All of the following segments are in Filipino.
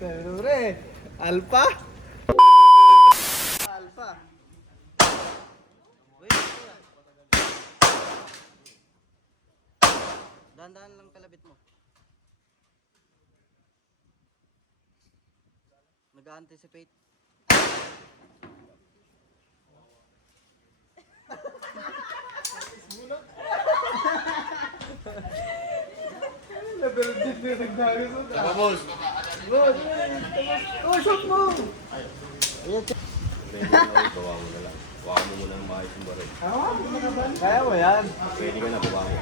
Pre, alpha? Alpha. Dahan-dahan lang kalabit mo. Nag-anticipate. Deep na nagdari mo. Tara, boss. Good. Oh, shoot mo. Ako, bawa mo na lang. Bawa mo muna ng maayos yung baril. Kaya mo yan. Pwede ka na, bawa mo.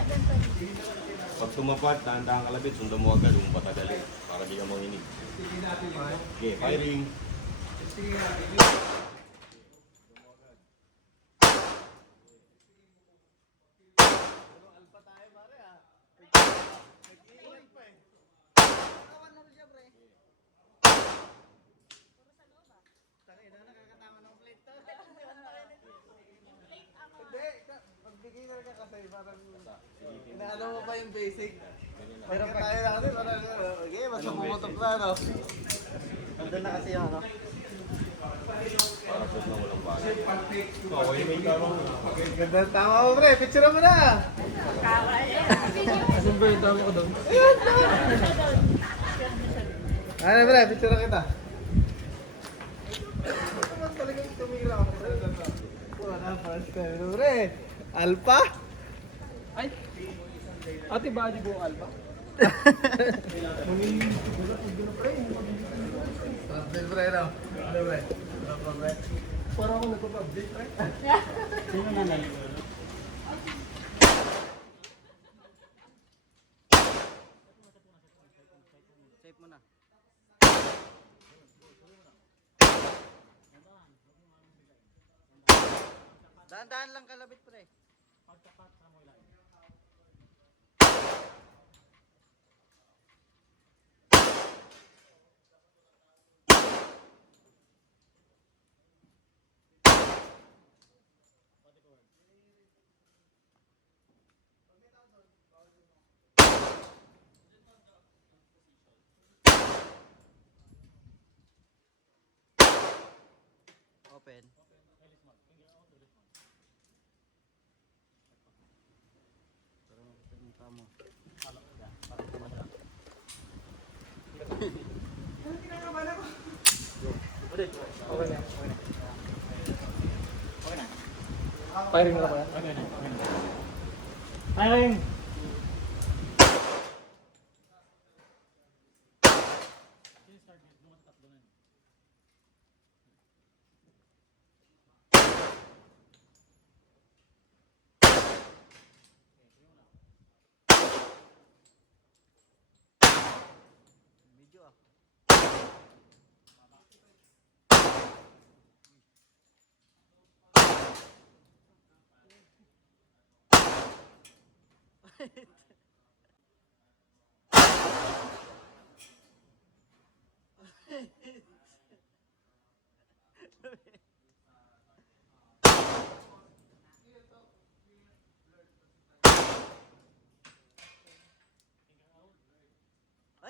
Pag tumapat, dahan-dahan kalabit, sundan mo agad, huwag patadali. Para di ka manginig. Okay, firing. Hindi, kasi parang inaano mo pa yung basic. Pero pag tayo na kasi parang, okay, basta pumutok na, no? Nandun na kasi yung ano. Para shoot na walang bala. Okay, may tarong. Ganda, tama mo, pre. Picture mo na. Asan ba yung tama ko doon? Ano, pre, picture kita. Talagang tumira ako. Wala, first time, pre. Alpha? Ay! Ate ba di buong alba? Rapid, pre, no? Ano, pre? Parang ako nagpapag-update, pre. Sino na nan? Save mo na. Dahan-dahan lang kalabit pre. Open. Pero pinunta mo. Firing na ba yan? Okay na. Firing!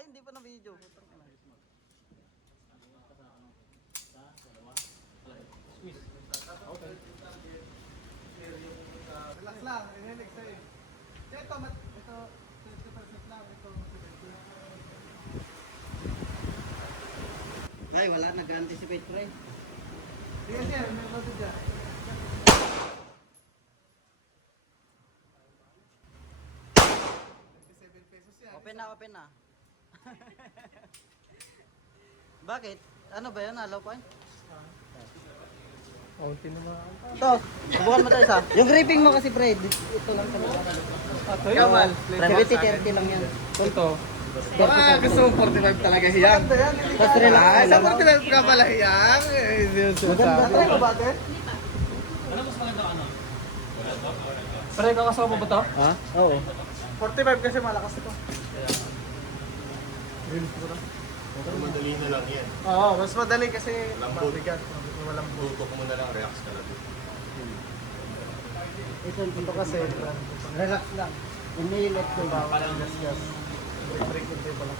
Hindi pa na video. Putang ina. Relax lang. Next time. Ito, mat- ito, 20% lang. Ito, 70. Ay, wala nag-anticipate pre. Sige, sir. May bago dyan. Open na, open na. Bakit? Ano ba yan? Alaw pa? Kaunti na mga... Ito, subukan mo tayo isa. Yung gripping mo kasi, Fred. Ito lang talaga. Kamal. 70-30 lang yan. Ito. Baka gusto mo 45 talaga hiyang. Tapos relax Ah, lang. sa 45 ka pala hiyang. Eh, hindi yung sinasabi. Try mo ba, Ate? Pare, kakasama ba ito? Ha? Oo. 45 kasi malakas ito. Pero madali na lang yan. Oo, mas madali kasi Lambot. mabigat. Walang Tutok mo na lang, reacts ka lang. Ito, ito kasi, relax lang. Umiinit ko ba? Parang gasgas. Break and tape lang.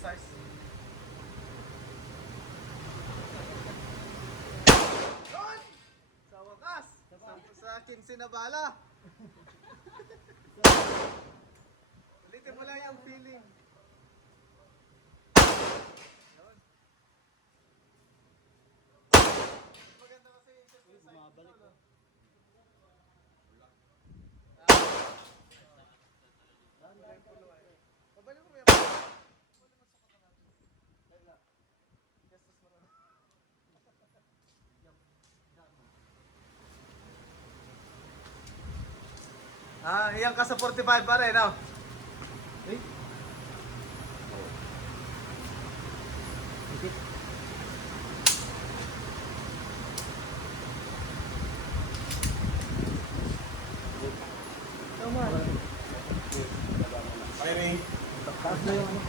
Size. 15 na bala! Ulitin mo lang yung feeling. Maganda kasi yung size. Bumabalik ko. Pabalik mo yan. Gastos mo na. Ah, iyan ka sa 45 pa rin, no? Firing. Taas na yung ano.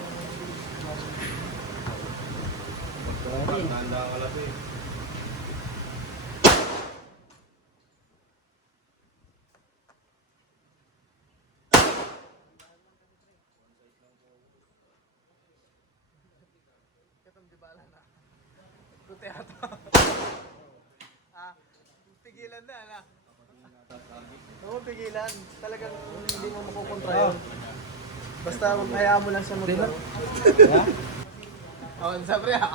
Tanda ang kalapit. Katong Buti ato. ah, tigilan na, na. Oo, tigilan. Talagang hindi mo makukontra yun. Basta hayaan mo lang siya maglaro. Ha? Oo, sabi ah.